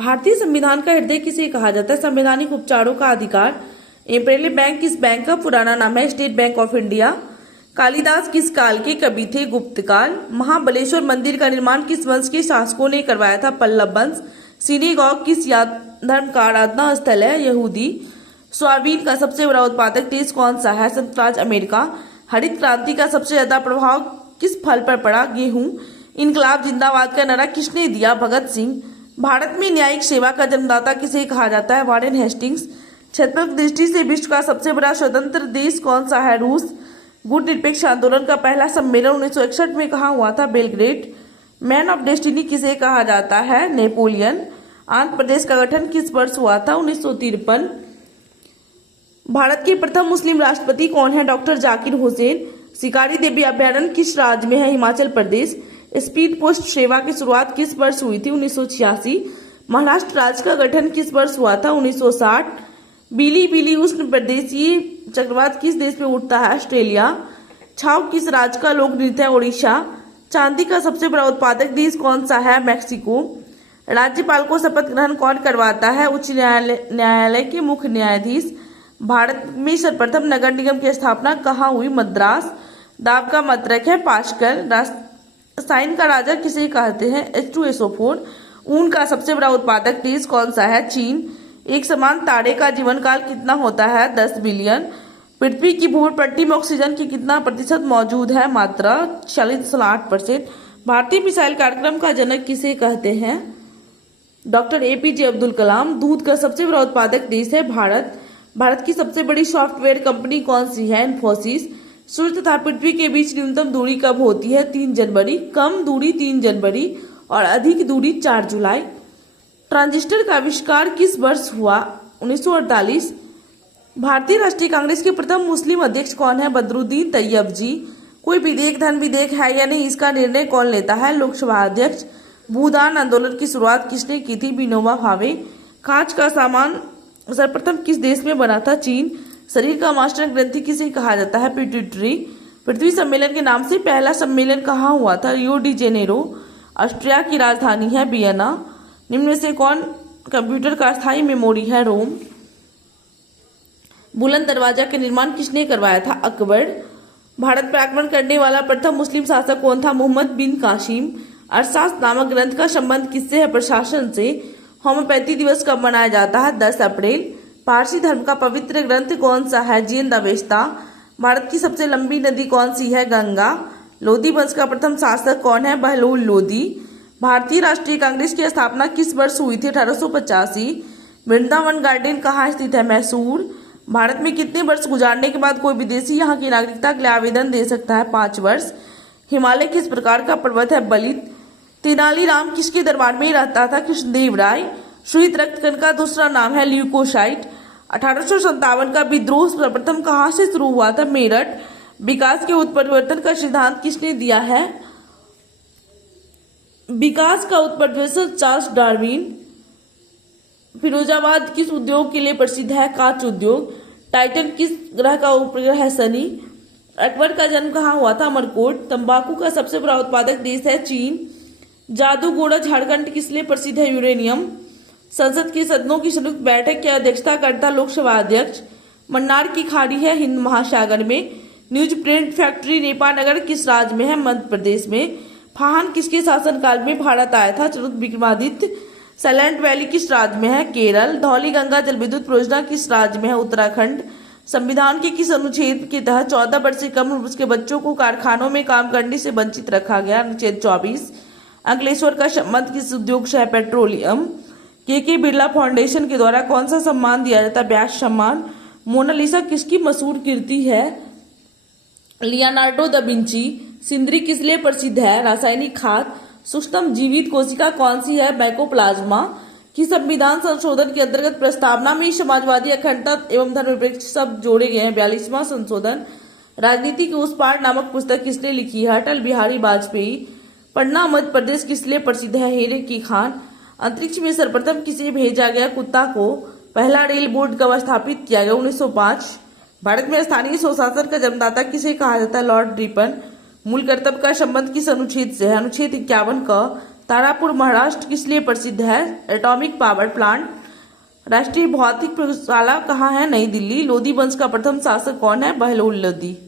भारतीय संविधान का हृदय किसे कहा जाता है? संवैधानिक उपचारों का अधिकार। इम्पेरियल बैंक किस बैंक का पुराना नाम है? State bank of India. Kalidas किस काल के कवि थे? गुप्त काल। महाबलेश्वर मंदिर का निर्माण किस वंश के शासकों ने करवाया था? पल्लव वंश। सिनेगॉग किस धर्म का आराधना स्थल है? यहूदी। सोयाबीन का सबसे बड़ा उत्पादक देश कौन सा है? संयुक्त राज्य अमेरिका। हरित क्रांति का सबसे ज्यादा प्रभाव किस फल पर पड़ा? गेहूं। इनकलाब जिंदाबाद का नारा किसने दिया? भगत सिंह। भारत में न्यायिक सेवा का जन्मदाता किसे कहा जाता है? Warren Hastings. क्षेत्रफल दृष्टि से विश्व का सबसे बड़ा स्वतंत्र देश कौन सा है? रूस। गुट निरपेक्ष आंदोलन का पहला सम्मेलन 1961 में कहाँ हुआ था? बेलग्रेड। मैन ऑफ डेस्टिनी किसे कहा जाता है? नेपोलियन। आंध्र प्रदेश का गठन किस वर्ष हुआ था? 1953। भारत के प्रथम मुस्लिम राष्ट्रपति कौन है? डॉक्टर जाकिर हुसैन। शिकारी देवी अभयारण्य किस राज्य में है? हिमाचल प्रदेश। स्पीड पोस्ट सेवा की शुरुआत किस वर्ष हुई थी? 1986। महाराष्ट्र राज्य का गठन किस वर्ष हुआ था? 1960। बिली बिली उष्ण प्रदेशीय चक्रवात किस देश में उठता है? ऑस्ट्रेलिया। छाव किस राज्य का लोक नृत्य है? ओडिशा। चांदी का सबसे बड़ा उत्पादक देश कौन सा है? मैक्सिको। राज्यपाल को शपथ ग्रहण कौन करवाता है? उच्च न्यायालय के मुख्य न्यायाधीश। भारत में सर्वप्रथम नगर निगम की स्थापना कहाँ हुई? मद्रास। दाब का मात्रक है पास्कल। रसायन का राजा किसे कहते हैं? H2SO4। ऊन का सबसे बड़ा उत्पादक देश कौन सा है? चीन। एक समान तारे का जीवन काल कितना होता है? 10 बिलियन। पृथ्वी की भूमध्यरेखा में ऑक्सीजन की कितना प्रतिशत मौजूद है? मात्रा 40.8%। भारतीय मिसाइल कार्यक्रम का जनक किसे कहते हैं? Doctor APJ Abdul Kalam. दूध का सबसे बड़ा उत्पादक देश है भारत। भारत की सबसे बड़ी सॉफ्टवेयर कंपनी कौन सी है? इन्फोसिस। सूर्य तथा पृथ्वी के बीच न्यूनतम दूरी कब होती है? 3 जनवरी। कम दूरी 3 जनवरी और अधिक दूरी 4 जुलाई। ट्रांजिस्टर का आविष्कार किस वर्ष हुआ? 1948। भारतीय राष्ट्रीय कांग्रेस के प्रथम मुस्लिम अध्यक्ष कौन है? बदरुद्दीन तैयब-जी। कोई विधेयक धन विधेयक है या नहीं, इसका निर्णय कौन लेता है? लोकसभा अध्यक्ष। भूदान आंदोलन की शुरुआत किसने की थी? विनोबा भावे। कांच का सामान सर्वप्रथम किस देश में बना था? चीन। शरीर का मास्टर ग्रंथि किसे कहा जाता है? पिट्यूटरी। पृथ्वी सम्मेलन के नाम से पहला सम्मेलन कहाँ हुआ था? Rio de Janeiro. ऑस्ट्रिया की राजधानी है वियना। निम्न में से कौन कंप्यूटर का स्थायी मेमोरी है? रोम। बुलंद दरवाजा का निर्माण किसने करवाया था? अकबर। भारत पर आक्रमण करने वाला प्रथम मुस्लिम शासक कौन था? मोहम्मद बिन कासिम। अर्थशास्त्र नामक ग्रंथ का संबंध किससे है? प्रशासन से। होम्योपैथी दिवस कब मनाया जाता है? 10 अप्रैल। पारसी धर्म का पवित्र ग्रंथ कौन सा है? Gene Avesta. भारत की सबसे लंबी नदी कौन सी है? गंगा। लोधी वंश का प्रथम शासक कौन है? बहलोल लोधी। भारतीय राष्ट्रीय कांग्रेस की स्थापना किस वर्ष हुई थी? 1885। वृंदावन गार्डन कहाँ स्थित है? मैसूर। भारत में कितने वर्ष गुजारने के बाद कोई विदेशी यहाँ की नागरिकता के लिए आवेदन दे सकता है? 5 वर्ष। हिमालय किस प्रकार का पर्वत है? बलित। तेनालीराम किसके दरबार में रहता था? कृष्णदेव राय। श्वेत रक्तकण का दूसरा नाम है ल्यूकोसाइट। 1857 का विद्रोह सर्वप्रथम कहाँ से शुरू हुआ था? मेरठ। विकास के उत्परिवर्तन का सिद्धांत किसने दिया है? विकास का उत्परिवर्तन चार्ल्स डार्विन। फिरोजाबाद किस उद्योग के लिए प्रसिद्ध है? कांच उद्योग। टाइटन किस ग्रह का उपग्रह है? शनि। अकबर का जन्म कहाँ हुआ था? अमरकोट। तंबाकू का सबसे बड़ा उत्पादक देश है चीन। जादूगोड़ा झारखंड किस लिए प्रसिद्ध है? यूरेनियम। संसद के सदनों की संयुक्त बैठक की अध्यक्षता करता लोकसभा अध्यक्ष। मन्नार की खाड़ी है हिंद महासागर में। न्यूज प्रिंट फैक्ट्री नेपानगर किस राज्य में है? मध्य प्रदेश में। फाहन किसके शासनकाल में भारत आया था? चतुर्थ विक्रमादित्य। सैलेंट वैली किस राज्य में है? केरल। धौली गंगा जल विद्युत परियोजना किस राज्य में है? उत्तराखंड। संविधान के किस अनुच्छेद के तहत 14 वर्ष से कम उम्र के बच्चों को कारखानों में काम करने से वंचित रखा गया? अनुच्छेद 24। अंकलेश्वर का संबंध किस उद्योग से है? पेट्रोलियम। के बिरला फाउंडेशन के द्वारा कौन सा सम्मान दिया जाता है? ब्यास सम्मान। मोनालिसा किसकी मशहूर कृति है? Leonardo da Vinci. सिंदरी किस लिए प्रसिद्ध है? रासायनिक खाद। सूक्ष्म जीवित कोशिका कौन सी है? माइकोप्लाज्मा। की संविधान संशोधन के अंतर्गत प्रस्तावना में समाजवादी, अखंडता एवं धर्मनिरपेक्ष शब्द जोड़े गए हैं? 42वां संशोधन। राजनीति के उस पार नामक पुस्तक किसने लिखी है? अटल बिहारी वाजपेयी। पटना मध्य प्रदेश किस लिए प्रसिद्ध है? हीरे की खान। अंतरिक्ष में सर्वप्रथम किसे भेजा गया? कुत्ता को। पहला रेल बोर्ड कब स्थापित किया गया? 1905। भारत में स्थानीय स्वशासन का जन्मदाता किसे कहा जाता है? Lord Ripon. मूल कर्तव्य का संबंध किस अनुच्छेद से है? अनुच्छेद 51 का। तारापुर महाराष्ट्र किस लिए प्रसिद्ध है? Atomic power plant. राष्ट्रीय भौतिक प्रयोगशाला कहाँ है? नई दिल्ली। लोधी वंश का प्रथम शासक कौन है? बहलोल लोधी।